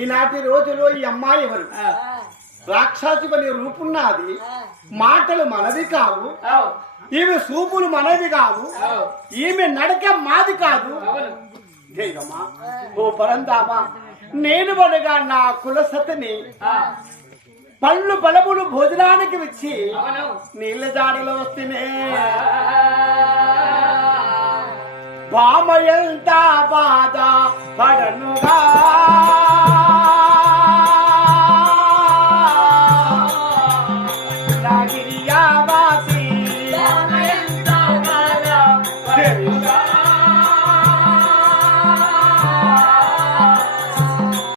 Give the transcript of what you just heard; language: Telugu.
ఈనాటి రోజులో ఈ అమ్మాయి ఎవరు? రాక్షసి అనే రూపున్నది, మాటలు మనది కావు, ఈమె సూపులు మనది కావు, ఈమె నడక మాది కాదు. ఓ పరందామా, నేను అనగా నా కులసతని పళ్ళు బలములు భోజనానికి వచ్చి నీళ్ళ జాడలో వస్తేనే బామ ఎంత బాధ పడనుగా